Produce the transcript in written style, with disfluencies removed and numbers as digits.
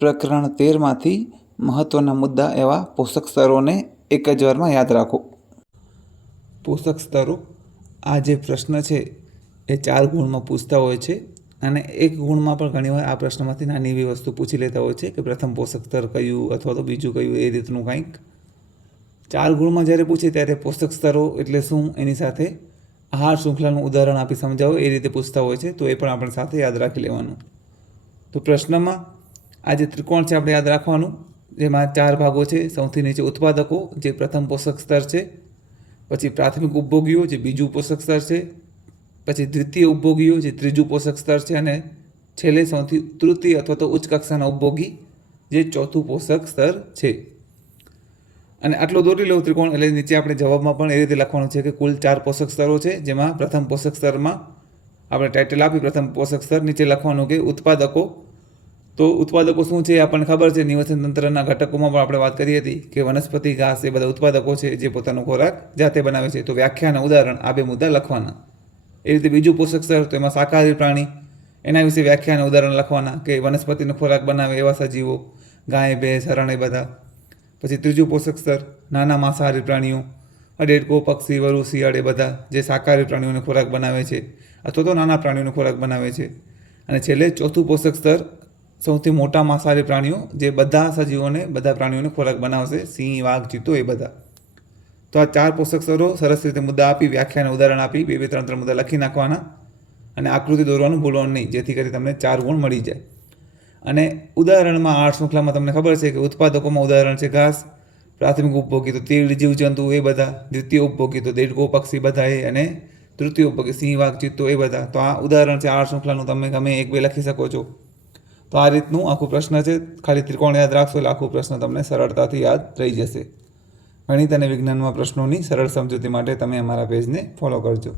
પ્રકરણ 13માંથી મહત્ત્વના મુદ્દા એવા પોષક સ્તરોને એક જ વારમાં યાદ રાખો. પોષક સ્તરો, આ જે પ્રશ્ન છે એ 4 ગુણમાં પૂછતા હોય છે અને એક ગુણમાં પણ ઘણીવાર આ પ્રશ્નમાંથી નાની એવી વસ્તુ પૂછી લેતા હોય છે કે પ્રથમ પોષક સ્તર કયું અથવા તો બીજું કયું, એ રીતનું કંઈક. 4 ગુણમાં જ્યારે પૂછે ત્યારે પોષક સ્તરો એટલે શું, એની સાથે આહાર શૃંખલાનું ઉદાહરણ આપી સમજાવો, એ રીતે પૂછતા હોય છે. તો એ પણ આપણે સાથે યાદ રાખી લેવાનું. તો પ્રશ્નમાં આ જે ત્રિકોણ છે આપણે યાદ રાખવાનું, જેમાં 4 ભાગો છે. સૌથી નીચે ઉત્પાદકો, જે પ્રથમ પોષક સ્તર છે. પછી પ્રાથમિક ઉપભોગીઓ, જે બીજું પોષક સ્તર છે. પછી દ્વિતીય ઉપભોગીઓ, જે ત્રીજું પોષક સ્તર છે. અને છેલ્લે સૌથી તૃતીય અથવા તો ઉચ્ચ કક્ષાના ઉપભોગી, જે ચોથું પોષક સ્તર છે. અને આટલો દોરી લો ત્રિકોણ, એટલે નીચે આપણે જવાબમાં પણ એ રીતે લખવાનું છે કે કુલ 4 પોષક સ્તરો છે, જેમાં પ્રથમ પોષક સ્તરમાં આપણે ટાઇટલ આપી પ્રથમ પોષક સ્તર, નીચે લખવાનું કે ઉત્પાદકો. તો ઉત્પાદકો શું છે આપણને ખબર છે. નિવસન તંત્રના ઘટકોમાં પણ આપણે વાત કરી હતી કે વનસ્પતિ, ઘાસ એ બધા ઉત્પાદકો છે જે પોતાનો ખોરાક જાતે બનાવે છે. તો વ્યાખ્યા અને ઉદાહરણ આ 2 મુદ્દા લખવાના. એ રીતે બીજું પોષક સ્તર, તો એમાં શાકાહારી પ્રાણી, એના વિશે વ્યાખ્યા અને ઉદાહરણ લખવાના કે વનસ્પતિનો ખોરાક બનાવે એવા સજીવો, ગાય, ભેંસ, હરણ એ બધા. પછી ત્રીજું પોષક સ્તર, નાના માંસાહારી પ્રાણીઓ, દેડકો, પક્ષી, વરુ, શિયાળ એ બધા જે શાકાહારી પ્રાણીઓનો ખોરાક બનાવે છે અથવા તો નાના પ્રાણીઓનો ખોરાક બનાવે છે. અને છેલ્લે ચોથું પોષક સ્તર, સૌથી મોટા માંસાહારી પ્રાણીઓ, જે બધા સજીવોને, બધા પ્રાણીઓને ખોરાક બનાવશે, સિંહ, વાઘ, ચિત્તો એ બધા. તો આ 4 પોષક સ્તરો સરસ રીતે મુદ્દા આપી, વ્યાખ્યા અને ઉદાહરણ આપી, 2 3 મુદ્દા લખી નાખવાના અને આકૃતિ દોરવાનું ભૂલવાનું નહીં, જેથી કરી તમને 4 ગુણ મળી જાય. અને ઉદાહરણમાં આહાર શૃંખલામાં તમને ખબર છે કે ઉત્પાદકોમાં ઉદાહરણ છે ઘાસ, પ્રાથમિક ઉપભોગી તો તીડ, જીવજંતુ એ બધા, દ્વિતીય ઉપભોગી તો દેડકો, પક્ષી બધા એ, અને તૃતીય ઉપભોગી સિંહ, વાઘ, ચિત્તો એ બધા. તો આ ઉદાહરણ છે આહાર શૃંખલાનું, તમે ગમે 1-2 લખી શકો છો. તો આ રીતનું આખું પ્રશ્ન છે. ખાલી ત્રિકોણ યાદ રાખશો એટલે આખું પ્રશ્ન તમને સરળતાથી યાદ રહી જશે. ગણિત અને વિજ્ઞાનમાં પ્રશ્નોની સરળ સમજૂતી માટે તમે અમારા પેજને ફોલો કરજો.